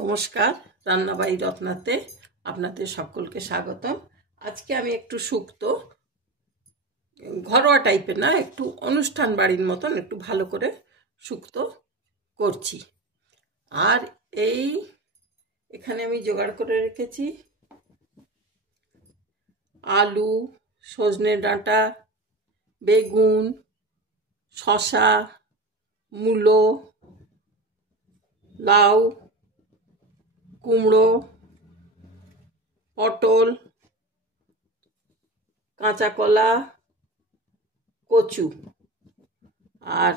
নমস্কার, রান্নাবাড়ি রত্নাতে আপনাদের সকলকে স্বাগতম। আজকে আমি একটু শুক্তো, ঘরোয়া টাইপের না, একটু অনুষ্ঠান বাড়ির মতন একটু ভালো করে শুক্তো করছি। আর এখানে আমি জোগাড় করে রেখেছি আলু, সজনে ডাঁটা, বেগুন, শসা, মূলো, লাউ, কুমড়ো, পটল, কাঁচা কলা, কচু, আর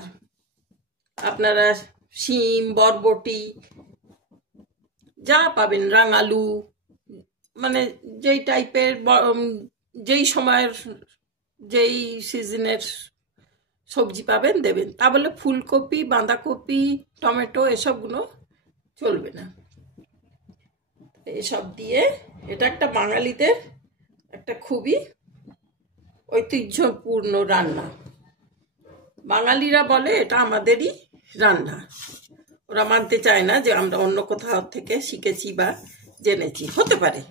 আপনারা শিম, বরবটি যা পাবেন, রাঙালু, মানে যেই টাইপের যেই সময়ের যেই সিজনের সবজি পাবেন দেবেন। তা বলে ফুলকপি, বাঁধাকপি, টমেটো এসবগুলো চলবে না। এসব দিয়ে এটা একটা বাঙালিদের একটা খুবই ঐতিহ্যপূর্ণ রান্না। বাঙালিরা বলে এটা আমাদেরই রান্না। ওরা মানতে চায় না যে আমরা অন্য কোথাও থেকে শিখেছি বা জেনেছি। হতে পারে,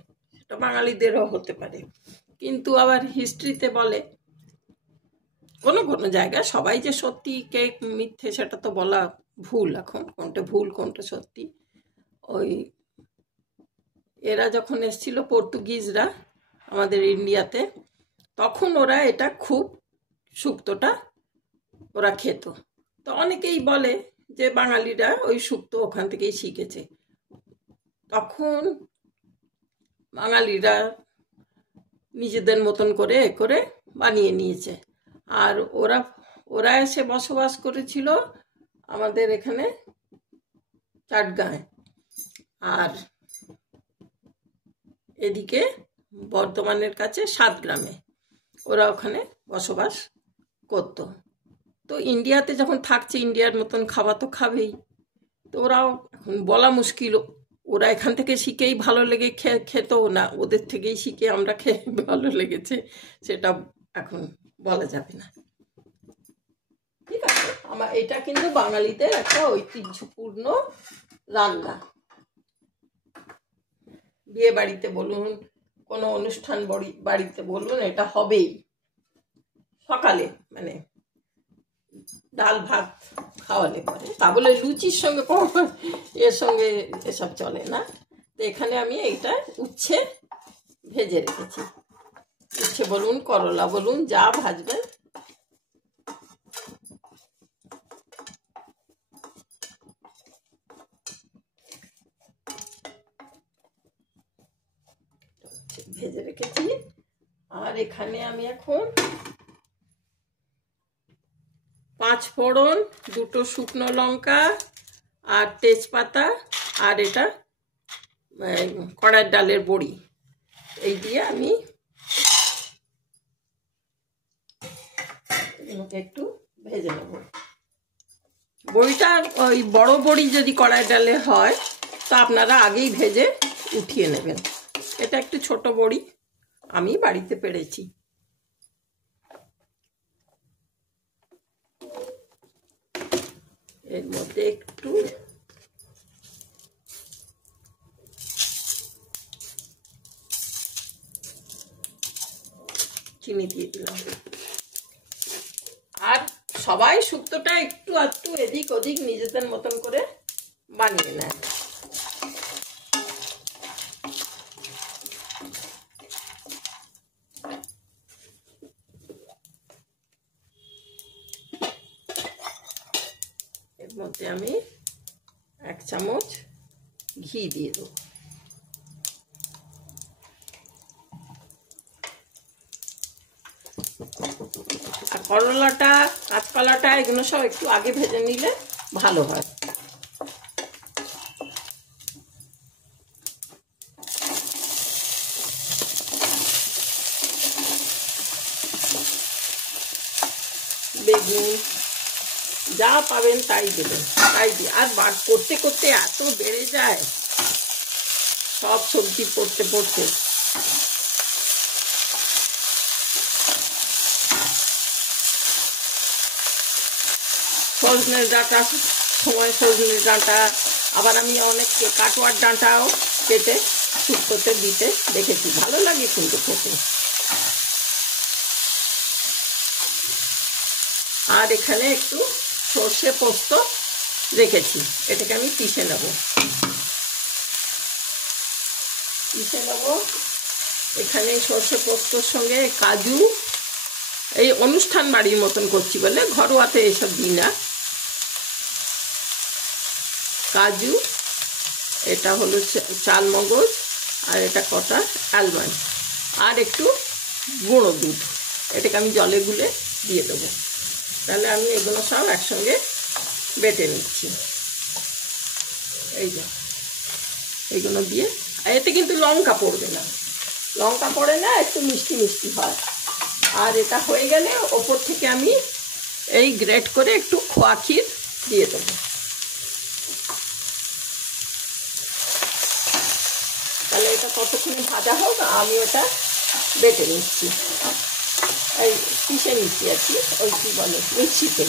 এটা বাঙালিদেরও হতে পারে, কিন্তু আবার হিস্ট্রিতে বলে কোনো কোনো জায়গায় সবাই যে সত্যি কে মিথ্যে সেটা তো বলা ভুল। এখন কোনটা ভুল কোনটা সত্যি, ওই এরা যখন এসেছিল পর্তুগিজরা আমাদের ইন্ডিয়াতে, তখন ওরা এটা খুব শুক্তোটা ওরা খেত। তো অনেকেই বলে যে বাঙালিরা ওই শুক্তো ওখান থেকেই শিখেছে। তখন বাঙালিরা নিজেদের মতন করে করে বানিয়ে নিয়েছে। আর ওরা এসে বসবাস করেছিল আমাদের এখানে চাটগাঁয়ে, আর এদিকে বর্ধমানের কাছে সাতগ্রামে ওরা ওখানে বসবাস করত। তো ইন্ডিয়াতে যখন থাকছে, ইন্ডিয়ার মতন খাবার তো খাবেই। তো ওরাও এখন বলা মুশকিল, ওরা এখান থেকে শিখেই ভালো লেগে খেত না ওদের থেকেই শিখে আমরা খেয়ে ভালো লেগেছে, সেটা এখন বলা যাবে না। ঠিক আছে, আমার এটা কিন্তু বাঙালিদের একটা ঐতিহ্যপূর্ণ রান্না। বিয়ে বাড়িতে বলুন, কোনো অনুষ্ঠান বাড়িতে বলুন, এটা হবেই। সকালে মানে ডাল ভাত খাওয়ালে পরে, তা বলে লুচির সঙ্গে এর সঙ্গে এসব চলে না। তো এখানে আমি এইটা উচ্ছে ভেজে রেখেছি। উচ্ছে বলুন, করলা বলুন, যা ভাজবেন। ভেজে রেখেছি। আর এখানে আমি এখন 5 ফোড়ন, 2টো শুকনো লঙ্কা, আর তেজপাতা, আর এটা কড়াইয়ের ডালের বড়ি, এই দিয়ে আমি একটু ভেজে নেব। বড়িটা ওই বড় বড়ি যদি কড়াইয়ের ডালে হয় তো আপনারা আগেই ভেজে উঠিয়ে নেবেন। এটা একটু ছোট বড়ি, আমি বাড়িতে পেড়েছি। এর মধ্যে একটু চিনি দিয়ে দিলাম। আর সবাই শুক্তোটা একটু একটু এদিক ওদিক নিজেদের মতন করে বানিয়ে নেয়। এর মধ্যে আমি 1 চামচ ঘি দিয়ে দেবো। আর করলাটা, কাঁচকলাটা এগুলো সব একটু আগে ভেজে নিলে ভালো হয়। বেগুন যা পাবেন তাই দেবেন, তাই দিয়ে। আর করতে করতে এত বেড়ে যায় সব সবজি পড়তে পড়তে। সজনের ডাঁটা সময় সজনের ডাঁটা, আবার আমি অনেক যে কাটোয়ার ডাঁটাও কেটে শুক্তোতে দিতে দেখেছি, ভালো লাগে কিন্তু খেতে। আর এখানে একটু সর্ষে পোস্ত রেখেছি, এটাকে আমি পিষে নেব। এখানে সর্ষে পোস্তর সঙ্গে কাজু, এই অনুষ্ঠান বাড়ির মতন করছি বলে ঘরোয়াতে এসব দিই না। কাজু, এটা হলো চালমগজ, আর এটা কটা আলমন্ড, আর একটু গুঁড়ো দুধ, এটাকে আমি জলে গুলে দিয়ে দেবো। তাহলে আমি এগুলো সব একসঙ্গে বেটে নিচ্ছি। এই যে এইগুলো দিয়ে, এতে কিন্তু লঙ্কা পড়বে না, লঙ্কা পড়ে না, একটু মিষ্টি মিষ্টি হয়। আর এটা হয়ে গেলে ওপর থেকে আমি এই গ্রেট করে একটু খোয়া ক্ষীর দিয়ে দেবো। তাহলে এটা কতক্ষণ ভাজা হোক, আমি ওটা বেটে নিচ্ছি, এই পিষে নিচ্ছি আর কি, ওই কি বলে মিক্সিতে।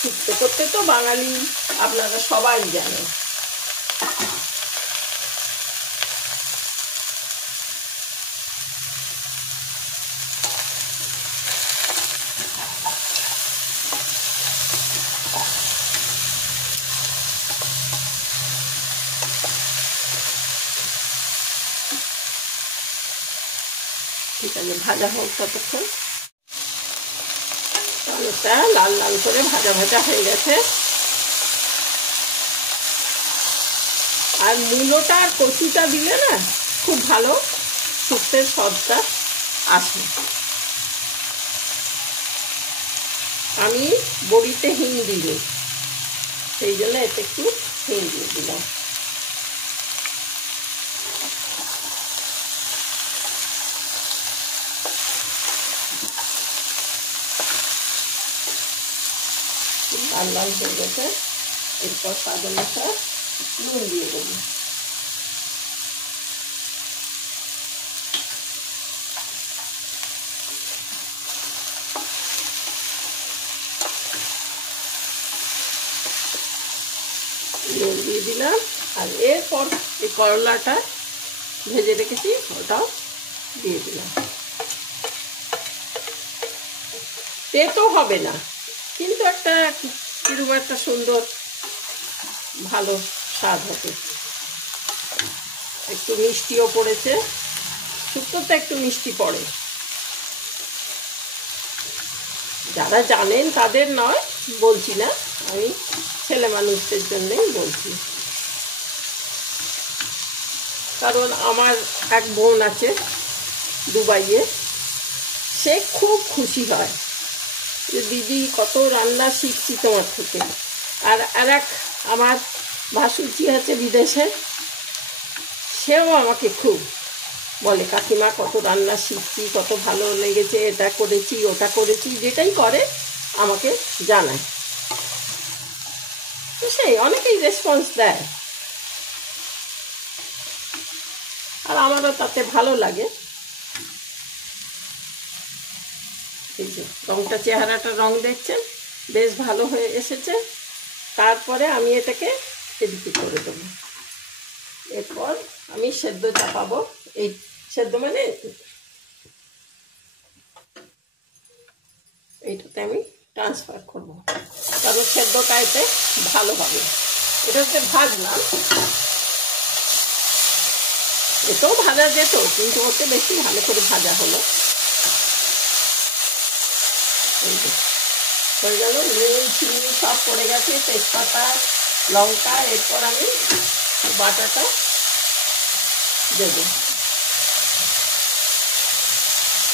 শুক্তো করতে তো বাঙালি আপনারা সবাই জানেন। ঠিক আছে, ভাজা হোক ততক্ষণ। এটা লাল লাল করে ভাজা ভাজা হয়ে গেছে। আর মূলোটা আর কচুটা দিলে না খুব ভালো শুক্তের স্বাদটা আসে। আমি বড়িতে হিং দিই, সেই জন্য এতে একটু হিং দিয়ে দিলাম। লাল লাল হয়ে গেছে, এরপর স্বাদ অনুসার নুন দিয়ে দেবো। নুন দিয়ে দিলাম, আর এরপর এই করলাটা ভেজে রেখেছি ওটাও দিয়ে দিলাম। তেতো হবে না, কিন্তু একটা কিরকম একটা সুন্দর ভালো স্বাদ হবে। একটু মিষ্টিও পড়েছে, শুক্তোতে একটু মিষ্টি পড়ে, যারা জানেন তাদের নয় বলছি না, আমি ছেলে মানুষদের জন্যই বলছি। কারণ আমার এক বোন আছে দুবাইয়ে, সে খুব খুশি হয় যে দিদি কত রান্না শিখছি তোমার থেকে। আর এক আমার ভাসুরজি আছে বিদেশে, সেও আমাকে খুব বলে কাকিমা কত রান্না শিখছি, কত ভালো লেগেছে, এটা করেছি ওটা করেছি, যেটাই করে আমাকে জানায়। তো সেই অনেকেই রেসপন্স দেয়, আর আমারও তাতে ভালো লাগে। এই যে রংটা, চেহারাটা রং দেখছেন বেশ ভালো হয়ে এসেছে। তারপরে আমি এটাকে এদিকে করে দেবো। এরপর আমি সেদ্ধ চাপাবো, এই সেদ্ধ মানে এইটাতে আমি ট্রান্সফার করবো, কারণ সেদ্ধটা এতে ভালো হবে। এটাতে ভাজলাম, এতেও ভাজা যেত কিন্তু ওতে বেশি ভালো করে ভাজা হলো। হয়ে গেল, নুন চিনি সব পড়ে গেছে, তেজপাতা লঙ্কা। এরপর আমি বাটাটা দেব,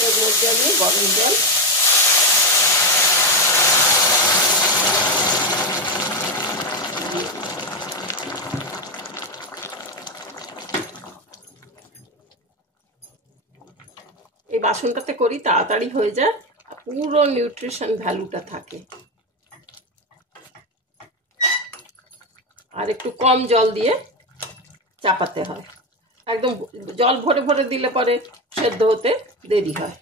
এর মধ্যে আমি গরম জল এই বাসনটাতে করি, তাড়াতাড়ি হয়ে যায়, পুরো নিউট্রিশন ভ্যালুটা থাকে। আর একটু কম জল দিয়ে চাপাতে হয়, একদম জল ভরে ভরে দিলে পরে সেদ্ধ হতে দেরি হয়।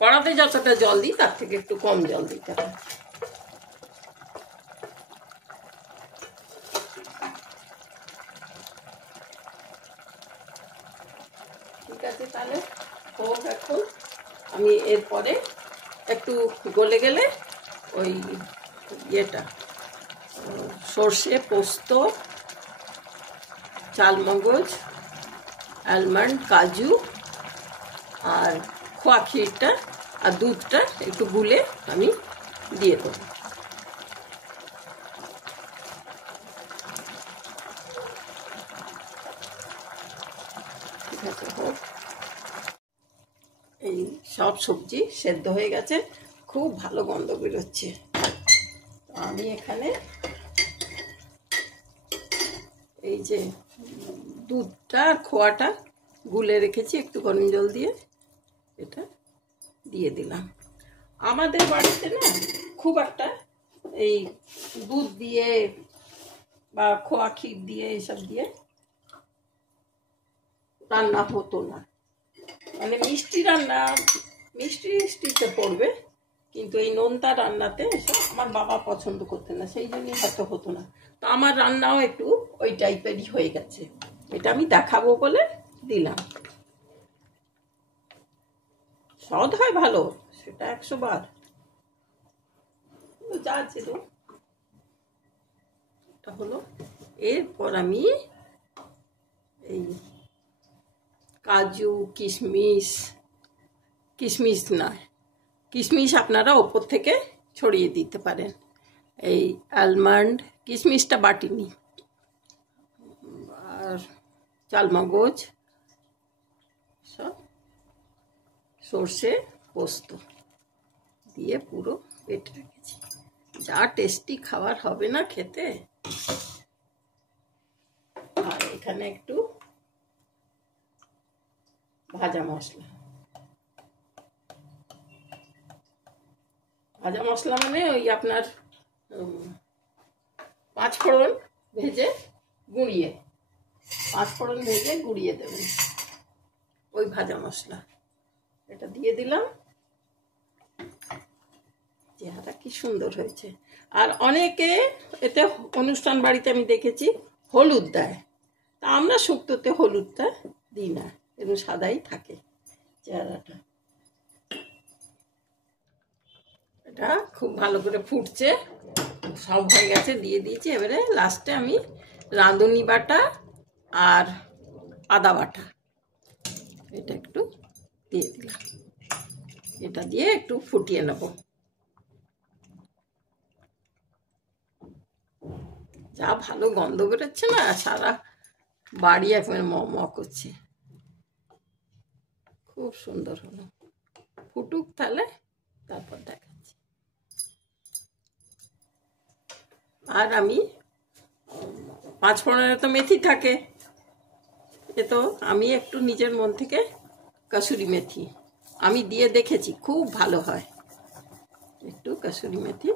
কড়াতে যতটা জল দিই তার থেকে একটু কম জল দিতে হয়। আছে, তাহলে হোক। এখন আমি এরপরে একটু গলে গেলে ওই ইয়েটা সর্ষে, পোস্ত, চালমগজ, আলমন্ড, কাজু আর খোয়া ক্ষীরটা আর দুধটা একটু গুলে আমি দিয়ে দেবো। ঠিক আছে, হোক। এই সব সবজি সেদ্ধ হয়ে গেছে, খুব ভালো গন্ধ বেরোচ্ছে। আমি এখানে এই যে দুধটা আর খোয়াটা গুলে রেখেছি একটু গরম জল দিয়ে, এটা দিয়ে দিলাম। আমাদের বাড়িতে না খুব একটা এই দুধ দিয়ে বা খোয়া ক্ষীর দিয়ে এইসব দিয়ে রান্না হতো না। মানে মিষ্টি রান্না, মিষ্টিতে পড়বে, কিন্তু এই নোনতা রান্নাতে এসব আমার বাবা পছন্দ করতেন না, সেই জন্যই হয়তো হতো না। তো আমার রান্নাও একটু ওই টাইপেরই হয়ে গেছে। এটা আমি দেখাবো বলে দিলাম। স্বাদ হয় ভালো, সেটা 100 বার। যা ছিল এটা হলো। এরপর আমি এই কাজু, কিশমিশ নয়, কিশমিশ আপনারা ওপর থেকে ছড়িয়ে দিতে পারেন। এই আলমন্ড, কিশমিশটা বাটিনি, আর চালমগজ, সব সর্ষে, পোস্ত দিয়ে পুরো বেটে রেখেছি। যা টেস্টি খাবার হবে না খেতে। আর এখানে একটু ভাজা মশলা, ভাজা মশলা মানে ওই আপনার 5 ফোড়ন ভেজে গুঁড়িয়ে, 5 ফোড়ন ভেজে গুঁড়িয়ে দেবেন, ওই ভাজা মশলা এটা দিয়ে দিলাম। চেহারা কি সুন্দর হয়েছে। আর অনেকে এতে অনুষ্ঠান বাড়িতে আমি দেখেছি হলুদ দেয়, তা আমরা শুক্তোতে হলুদটা দিই না, এরকম সাদাই থাকে চেহারাটা। এটা খুব ভালো করে ফুটছে, সব হয়ে গেছে, দিয়ে দিয়েছি। এবারে লাস্টে আমি রাঁধুনি বাটা আর আদা বাটা এটা একটু দিয়ে দিলাম। এটা দিয়ে একটু ফুটিয়ে নেব। যা ভালো গন্ধ বেরোচ্ছে না, সারা বাড়ি একবার ম ম করছে। খুব সুন্দর হলো। ফুটুক তাহলে, তারপর দেখাচ্ছি। আর আমি 5 ফোড়নে তো মেথি থাকে, এ তো আমি একটু নিজের মন থেকে কসুরি মেথি আমি দিয়ে দেখেছি, খুব ভালো হয়। একটু কসুরি মেথি।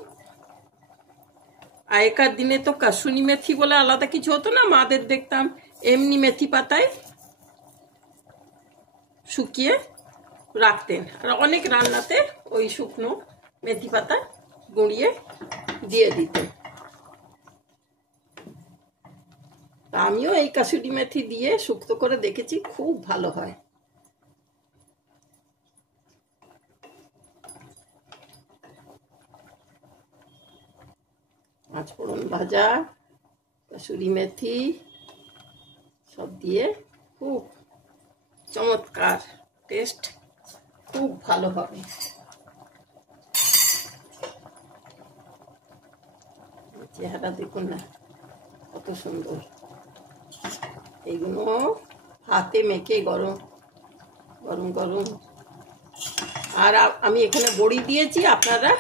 আগেকার দিনে তো কসুরি মেথি বলে আলাদা কিছু হতো না, মাদের দেখতাম এমনি মেথি পাতায় শুকিয়ে রাখতেন, আর অনেক রান্নাতে ওই শুকনো মেথি পাতা গুঁড়িয়ে দিয়ে দিতেন। তা আমিও এই কসুরি মেথি দিয়ে শুক্তো করে দেখেছি, খুব ভালো হয়। পাঁচ ফোড়ন ভাজা, কসুরি মেথি সব দিয়ে খুব চমৎকার টেস্ট, খুব ভালো হবে। চেহারা দেখুন না কত সুন্দর। এইগুলো হাতে মেখে গরম গরম গরম। আর আমি এখানে বড়ি দিয়েছি, আপনারা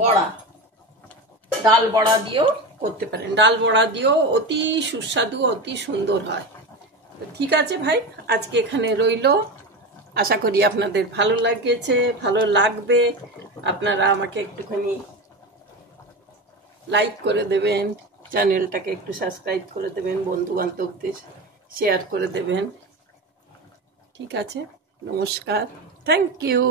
বড়া, ডাল বড়া দিয়েও করতে পারেন। ডাল বড়া দিয়েও অতি সুস্বাদু, অতি সুন্দর হয়। তো ঠিক আছে ভাই, আজকে এখানে রইলো। আশা করি আপনাদের ভালো লাগছে, ভালো লাগবে। আপনারা আমাকে একটুখানি লাইক করে দেবেন, চ্যানেলটাকে একটু সাবস্ক্রাইব করে দেবেন, বন্ধু বান্ধবদের শেয়ার করে দেবেন। ঠিক আছে, নমস্কার, থ্যাংক ইউ।